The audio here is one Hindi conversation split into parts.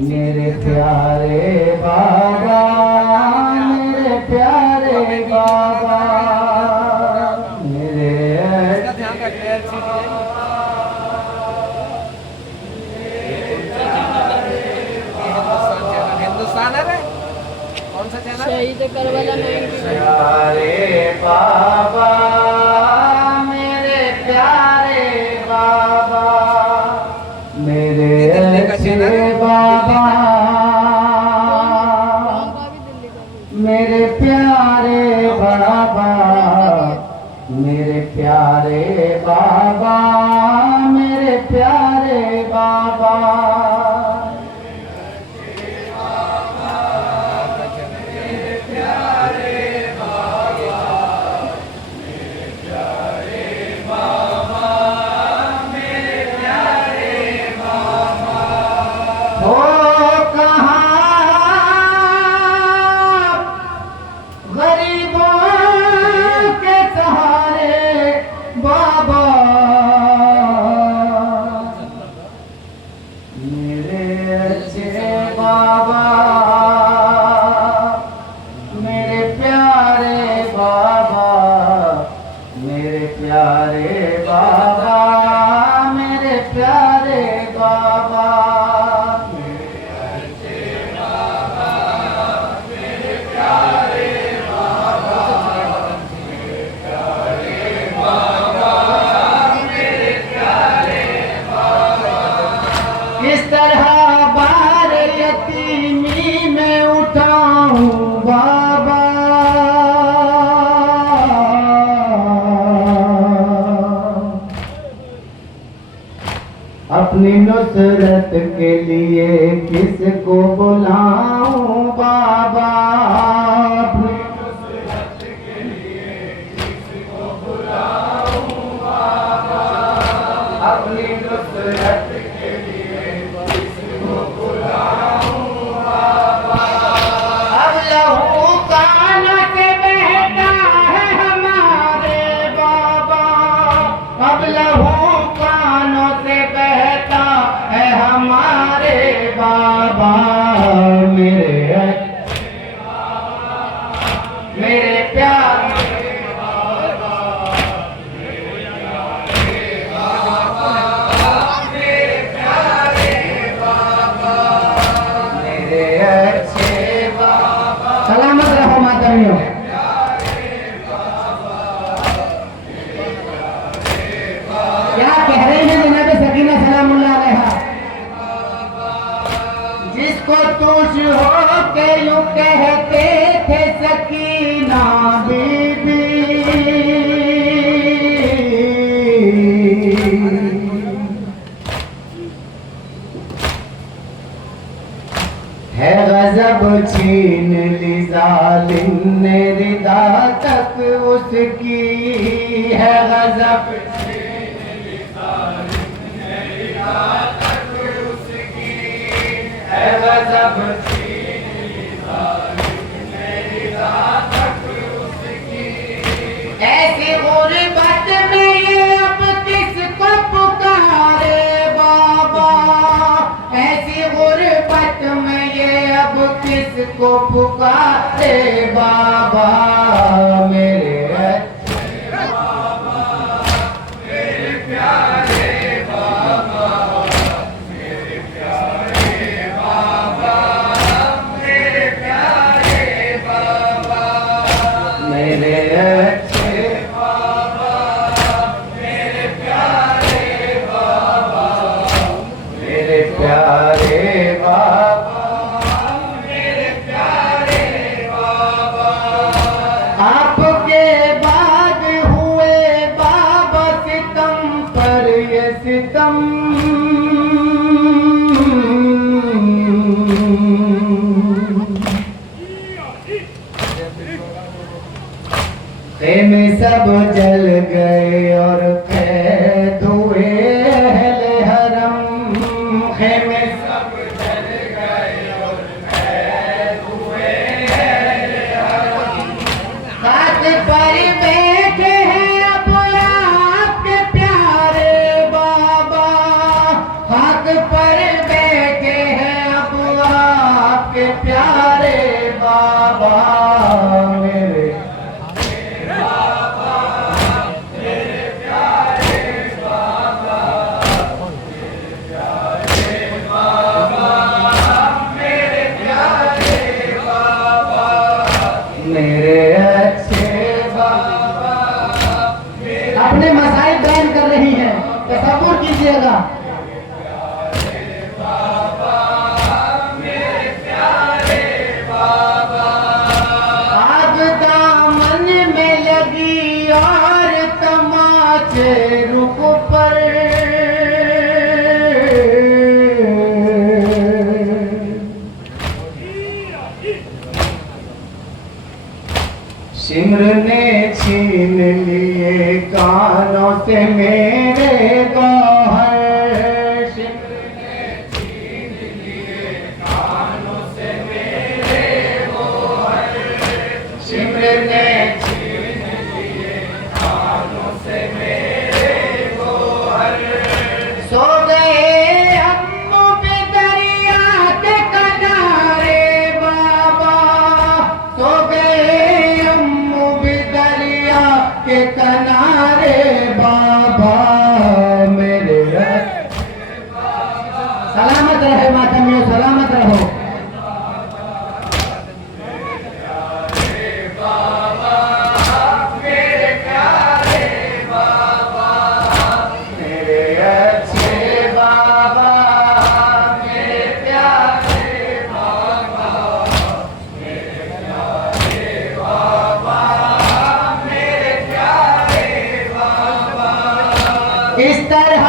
मेरे प्यारे बाबा, मेरे प्यारे बाबा, मेरे हिंदुस्तान है रे, कौन सा चैनल? शहीद करबला 90। प्यारे बाबा, मेरे प्यारे बाबा, मेरे अच्छे बाबा, मेरे प्यारे बाबा, मेरे प्यारे बाबा, मेरे प्यारे बाबा, इस तरह बार यतीमी में उठाऊं बाबा, अपनी नुसरत के लिए किसको बुलाऊं बाबा, अपनी नुसरत के लिए किसको बुलाऊं बाबा, अपनी नुसरत के लिए किसको बुलाऊं बाबा। अब लहू कानों से बहता है हमारे बाबा, अब लहू कानों से बहता है हमारे बाबा, मेरे मेरे प्यारे बाबा, मेरे प्यारे बाबा, मेरे अच्छे बाबा। सलामत रहो मातमियों। क्या कह रहे हैं जनाब सकीना सलामुल्लाह अलैहा, जिसको तुझ हो के यूं कहते थे सकीना बीबी, है गजब छीन ली जालिम ने रिदा तक उसकी, है गजब छीन ली जालिम ने रिदा तक उसकी, है गजब छीन ली जालिम ने रिदा तक उसकी। ऐसी गुर्बत में ये अब किसको पुकारे बाबा, ऐसी गुर्बत में ये अब किसको पुकारे बाबा, मेरे अच्छे बाबा, मेरे प्यारे बाबा, मेरे प्यारे बाबा, मेरे प्यारे बाबा, मेरे अच्छे बाबा, मेरे प्यारे बाबा, मेरे प्यारे बाबा, मेरे प्यारे बाबा। आपके बाद हुए बाबा सितम पर ये सितम, खेमे सब जल गए और कैद हुए अहले हरम, खेमे सब जल गए और कैद हुए अहले हरम। हाथ पर बैठे हैं अब आपके प्यारे बाबा, हाथ पर बैठे हैं अब अपने मसाइल बयान कर रही हैं, तसव्वुर कीजिएगा। आग दामन में लगी और तमाचे रुक पर, सिमर ने छीन लिए कानों से मेरे गौहर, सिमर ने छीन लिए कानों से मेरे गौहर, सिमर ने छीन लिए कानों से मेरे गौहर। सो गए हम पे दरिया के किनारे बाबा, सो गए के किनारे बाबा मेरे, सलामत रहे मातमियों, सलामत रहो। मेरे प्यारे बाबा, मेरे अच्छे बाबा, मेरे प्यारे बाबा, मेरे प्यारे बाबा, इस तरह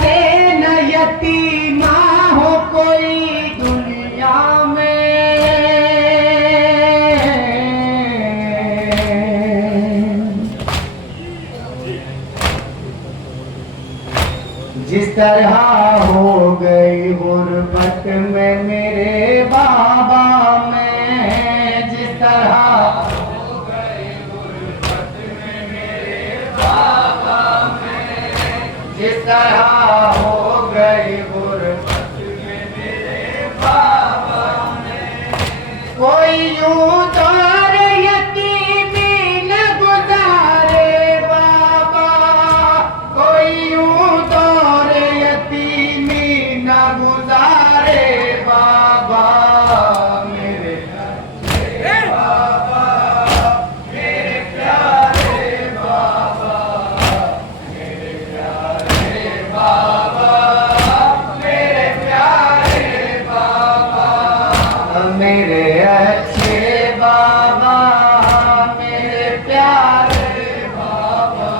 से न यतीमा हो कोई दुनिया में, जिस तरह हो गई गुर्बत में मेरे बाबा में, जिस तरह हो गई गुर्बत में मेरे बाबा में, जिस तरह हो गई गुर्बत में मेरे बाबा में। कोई यूं दौर यतीमी न गुजारे बाबा, कोई यूं दौर यतीमी न गुजारे बाबा मेरे बाबा, मेरे प्यारे बाबा, मेरे प्यारे बाबा, मेरे प्यारे बाबा, मेरे अच्छे बाबा, मेरे प्यारे बाबा,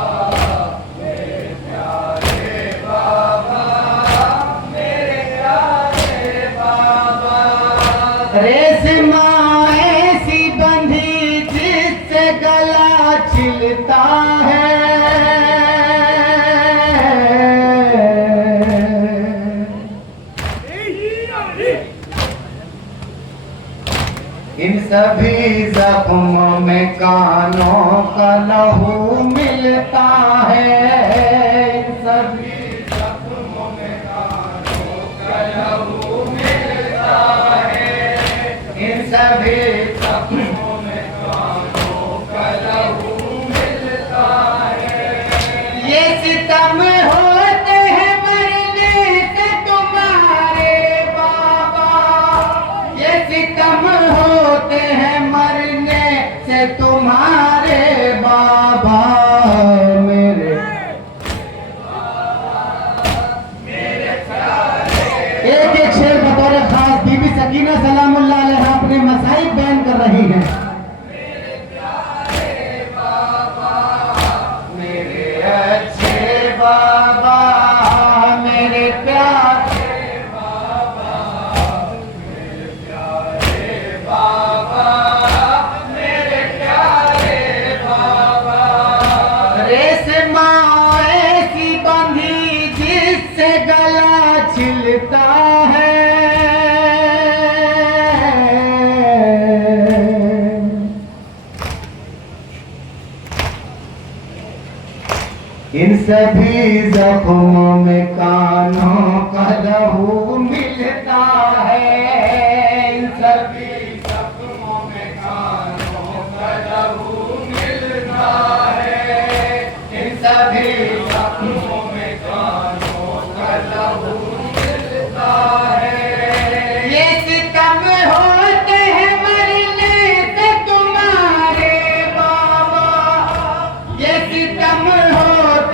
मेरे प्यारे बाबा, मेरे प्यारे बाबा। रेशमा ऐसी बंधी जिससे गला छिलता है, इन सभी जख्मों में कानों का लहू मिलता है, इन सभी जख्मों में कानों का लहू मिलता है, इन सभी जख्मों में कानों का लहू मिलता है। ये सितम होते हैं मरने से तुम्हारे बाबा, ये सितम होते हैं मरने से तुम्हारे बाबा मेरे, एक एक शेर बतौर खास बीबी सकीना सलामुल्लाह अलैहा अपने मसाइब बयान कर रही हैं। मेरे प्यारे बाबा, मेरे अच्छे बाबा, मेरे प्यारे बाबा, मेरे प्यारे बाबा, मेरे प्यारे बाबा। रेशमा ऐसी बंधी जिससे गला छिलता है, इन सभी जख्मों में कानों का लहू मिलता है, इन सभी जख्मों में कानों का लहू मिलता है, इन सभी जख्मों में कानों का लहू मिलता है। ये सितम होते हैं मरने से तुम्हारे बाबा, ये सितम होते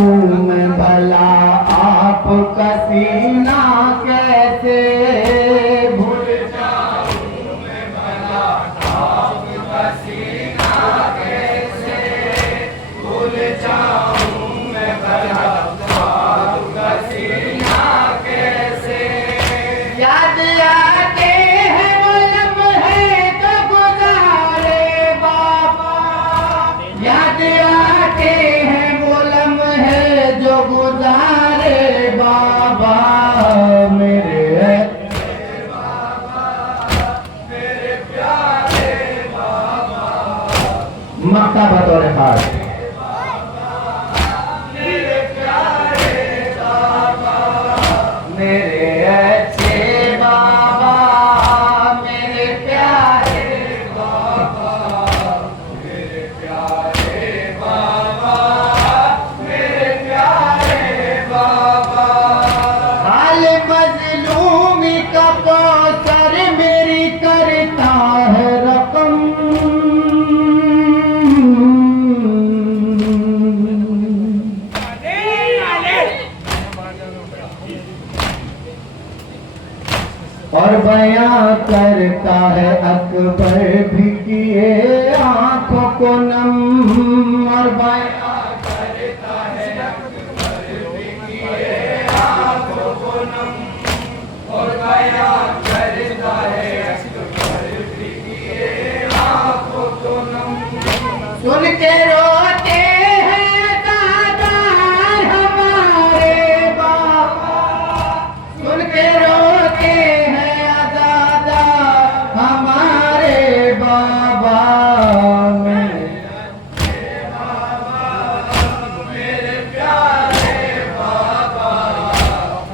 जाऊं मैं भला आपका सीना कैसे भूल जाऊं मैं भला आपका सीना कैसे भूल जाऊं मैं भला आपका सीना कैसे याद आते हैं वो लम्हे तो गुजारे बाबा याद आते हैं वो लम्हे जो गुजारे बाबा मेरे प्यारे बाबा मक्का बतौर खास मेरे प्यारे बाबा मेरे अच्छे बाबा मेरे प्यारे बाबा मेरे प्यारे बाबा मेरे प्यारे बाबा हाल मजलूमी का कौसर मेरी करता है रकम और बयां करता है अकबर भी किए आंखों को नम और बयां करता है अकबर भी किए आंखों को नम और बयां करता है अकबर भी किए आंखों को नम सुन के रोते हैं दादा हमारे बाबा सुन के रोते हैं दादा हमारे बाबा मेरे प्यारे बाबा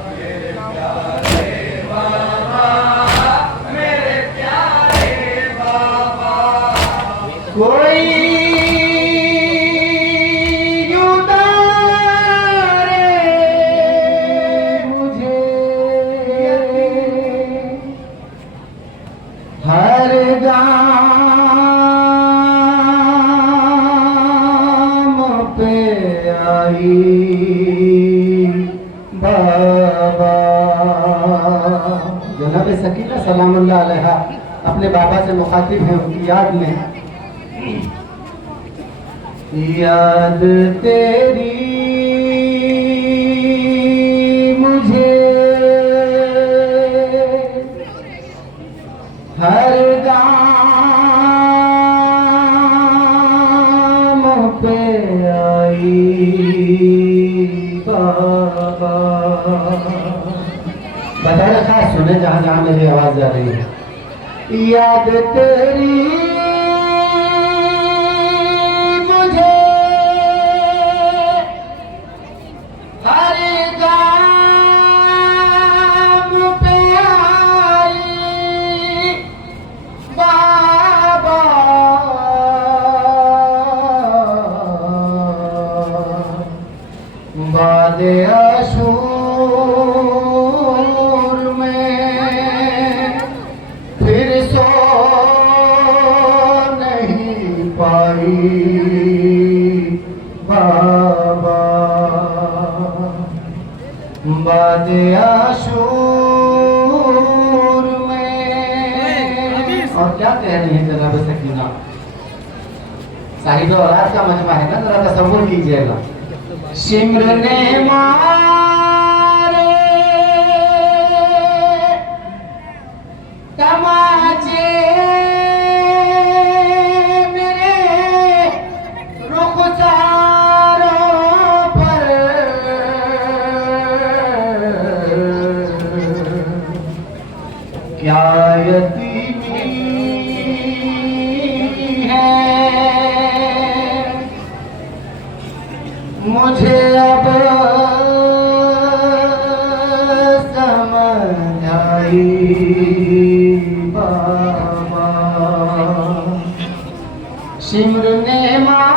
मेरे प्यारे बाबा मेरे प्यारे बाबा कोई उतारे मुझे हर गाम पे आई बाबा जनाब सकीना सलामुल्लाह अलैहा अपने बाबा से मुखातिब हैं उनकी याद में याद तेरी मुझे हर गाम पे आई बाबा बता रखा सुने जहां जहां मेरी आवाज जा रही है याद तेरी मुझे हर गाम पे आई बाबा बादे अशूर में फिर सो नहीं पाई बाबा बादे अशूर में और क्या कह रही है जनाब सकीना साहिब औलाद का मजमा है ना जरा तसव्वुर कीजिएगा शिम्र ने मारे तमाचे मेरे रुखसारों पर क्या यतीमी है मुझे अब समझ आई बाबा शिम्र ने मां